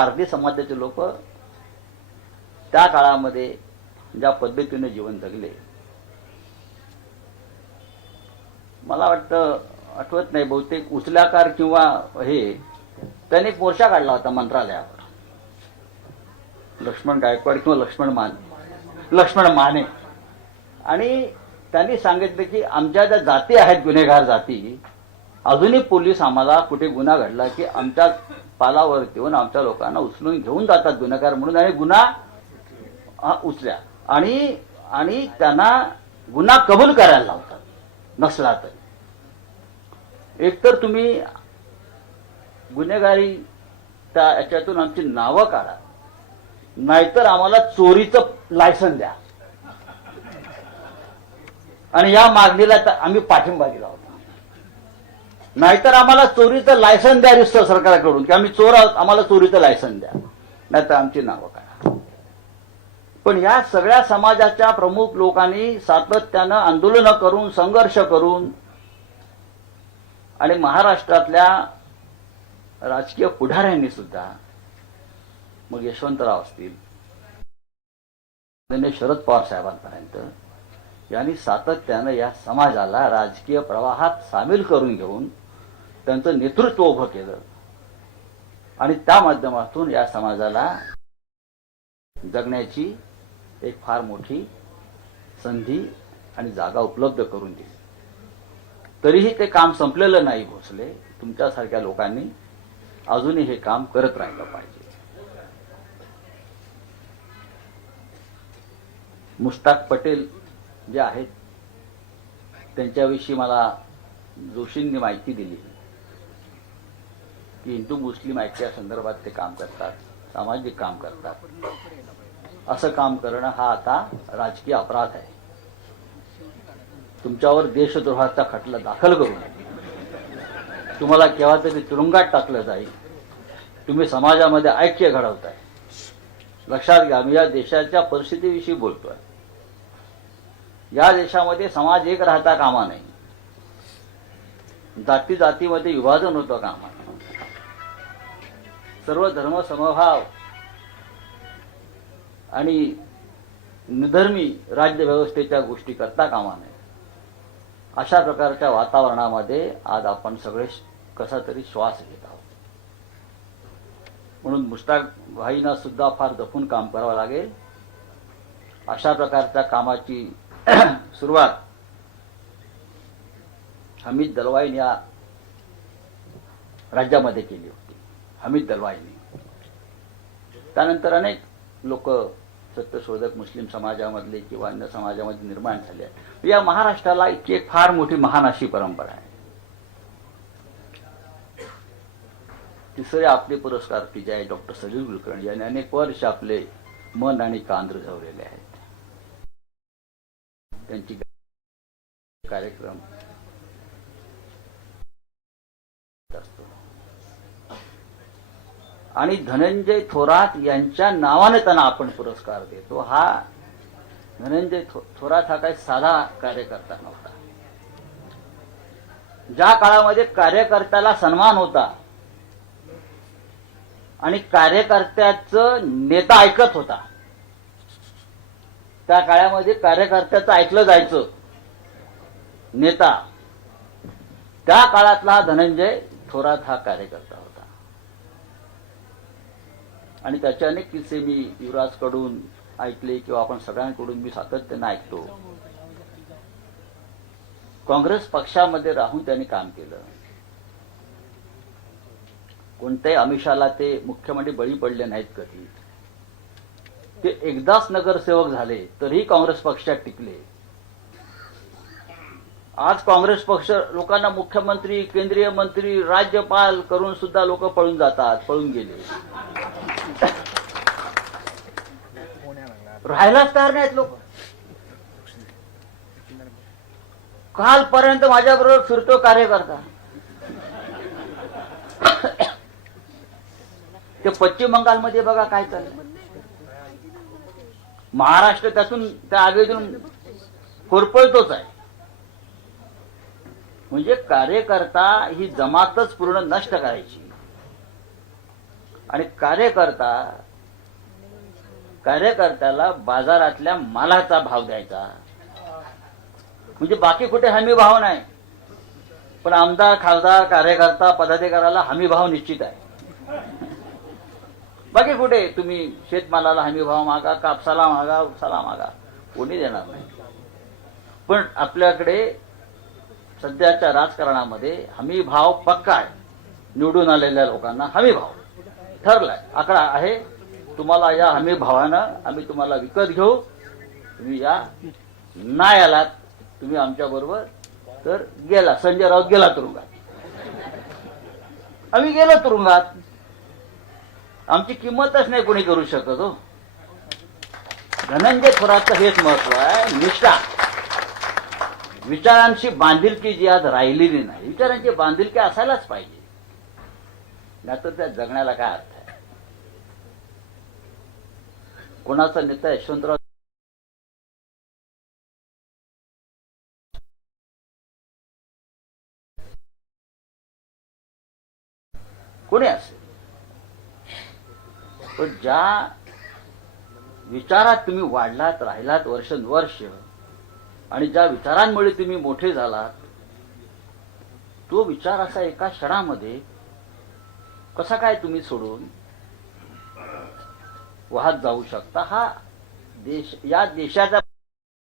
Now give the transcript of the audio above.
पारधी समाजाचे लोक त्या काळामध्ये ज्या पद्धतीने जीवन जगले, मला वाटतं आठवत नाही, बहुतेक उचल्याकार किंवा हे त्यांनी एक मोर्चा काढला होता मंत्रालयावर, लक्ष्मण गायकवाड किंवा लक्ष्मण माने, आणि त्यांनी सांगितलं की आमच्या ज्या जाती आहेत गुन्हेगार जाती, अजूनही पोलीस आम्हाला कुठे गुन्हा घडला की आमच्या पालावरती येऊन आमच्या लोकांना उचलून घेऊन जातात गुन्हेगार म्हणून, आणि गुन्हा उचल्या आणि त्यांना गुन्हा कबूल करायला लावतात नसला तर. एकतर तुम्ही गुन्हेगारी त्या याच्यातून आमची नावं काढा, नाहीतर आम्हाला चोरीचं लायसन द्या, आणि या मागणीला आम्ही पाठिंबा दिला होता. नाहीतर आम्हाला चोरीचं लायसन द्या रिस्त सरकारकडून, की आम्ही चोर आहोत, आम्हाला चोरीचं लायसन द्या, नाहीतर आमची नावं काढा. पण या सगळ्या समाजाच्या प्रमुख लोकांनी सातत्यानं आंदोलनं करून, संघर्ष करून, आणि महाराष्ट्रातल्या राजकीय पुढाऱ्यांनी सुद्धा, मग यशवंतराव असतील, शरद पवार साहेबांपर्यंत, यांनी सातत्यानं या समाजाला राजकीय प्रवाहात सामील करून घेऊन त्यांचं नेतृत्व उभं केलं, आणि त्या माध्यमातून या समाजाला जगण्याची एक फार मोठी संधी आणि जागा उपलब्ध करून दिली. तरीही ते काम संपलेलं नाही भोसले. तुमच्यासारख्या लोकांनी अजूनही हे काम करत राहिलं पाहिजे. मुश्ताक पटेल जे आहेत त्यांच्याविषयी मला जोशींनी माहिती दिली की हिंदू मुस्लिम ऐक्या संदर्भात ते काम करतात, सामाजिक काम करतात. असं काम करणं हा आता राजकीय अपराध आहे. तुमच्यावर देशद्रोहाचा खटला दाखल करून तुम्हाला केव्हा तरी तुरुंगात टाकलं जाईल. तुम्ही समाजामध्ये ऐक्य घडवताय. लक्षात घ्या, मी या देशाच्या परिस्थितीविषयी बोलतोय. या देशामध्ये समाज एक राहता कामा नाही. जाती जातीमध्ये विभाजन होतं कामा नये. सर्व धर्म समभाव आणि निधर्मी राज्य व्यवस्थेच्या गोष्टी करता कामा नये. अशा प्रकारच्या वातावरणामध्ये आज आपण सगळे कसा तरी श्वास घेत आहोत. म्हणून मुश्ताक भाईंना सुद्धा फार जपून काम करावं लागेल. अशा प्रकारच्या कामाची सुरुवात हमीद दलवाईने या राज्यामध्ये केली होती. हमीद दलवाईने त्यानंतर अनेक लोक सत्यशोधक मुस्लिम समाजामधले किंवा अन्य समाजामध्ये निर्माण झाले. या महाराष्ट्राला इतकी एक फार मोठी महान अशी परंपरा आहे. तिसरे आपले पुरस्कार की जे डॉक्टर सलील कुलकर्णी यांनी अनेक वर्ष आपले मन आणि कान रुजवलेले आहेत. त्यांची कार्यक्रम असतो. आणि धनंजय थोरात यांच्या नावाने त्यांना आपण पुरस्कार देतो. हा धनंजय थोरात हा काही साधा कार्यकर्ता नव्हता. ज्या काळामध्ये कार्यकर्त्याला सन्मान होता आणि कार्यकर्त्याचं नेता ऐकत होता, त्या काळामध्ये कार्यकर्त्याचं ऐकलं जायचं नेता, त्या काळातला हा धनंजय थोरात हा कार्यकर्ता होता. आणि त्याचे अनेक किस्से मी युवराजकडून ऐकले किंवा आपण सगळ्यांकडून मी सातत्याने ऐकतो. काँग्रेस पक्षामध्ये राहून त्यांनी काम केलं. कोणत्याही आमिषाला ते मुख्यमंत्री बळी पडले नाहीत कधी. ते एकदाच नगरसेवक झाले तरीही काँग्रेस पक्षात टिकले. आज काँग्रेस पक्ष लोकांना मुख्यमंत्री, केंद्रीय मंत्री, राज्यपाल करून सुद्धा लोक पळून जातात, पळून गेले. राहायलाच तयार नाहीत लोक. कालपर्यंत माझ्याबरोबर फिरतो कार्यकर्ता, ते पश्चिम बंगालमध्ये बघा काय चाललंय. महाराष्ट्र त्यातून त्या आगीतून होरपळतोच आहे. म्हणजे कार्यकर्ता ही जमातच पूर्ण नष्ट करायची. आणि कार्यकर्त्याला बाजारातल्या मालाचा भाव द्यायचा. म्हणजे बाकी कुठे हमी भाव नाही, पण आमदार, खासदार, कार्यकर्ता, पदाधिकाऱ्याला हमी भाव निश्चित आहे. बाकी कुठे तुम्ही शेतमालाला हमी भाव मागा, कापसाला मागा, उसाला मागा, कोणी देणार नाही. पण आपल्याकडे सध्याच्या राजकारणामध्ये हमी भाव पक्का आहे. निवडून आलेल्या लोकांना हमी भाव ठरलाय, आकडा आहे. तुम्हाला या हमी भावानं आम्ही तुम्हाला विकत घेऊ, तुम्ही या. नाही आलात तुम्ही आमच्या बरोबर तर गेला. संजय राऊत गेला तुरुंगात, आम्ही गेलो तुरुंगात. आमची किंमतच नाही कोणी करू शकत हो. धनंजय थोरातचं हेच महत्व आहे, निष्ठा. विचारांशी बांधिलकी जी आज राहिलेली नाही. विचारांची बांधिलकी असायलाच पाहिजे, नाहीतर त्या जगण्याला काय अर्थ आहे. कोणाचा नेता यशवंतराव कोणी असेल, पण ज्या विचारात तुम्ही वाढलात, राहिलात वर्षानुवर्ष, आणि ज्या विचारांमुळे तुम्ही मोठे झालात, तो विचार असा एका क्षणामध्ये कसा काय तुम्ही सोडून वाहत जाऊ शकता. हा देश, या देशाचा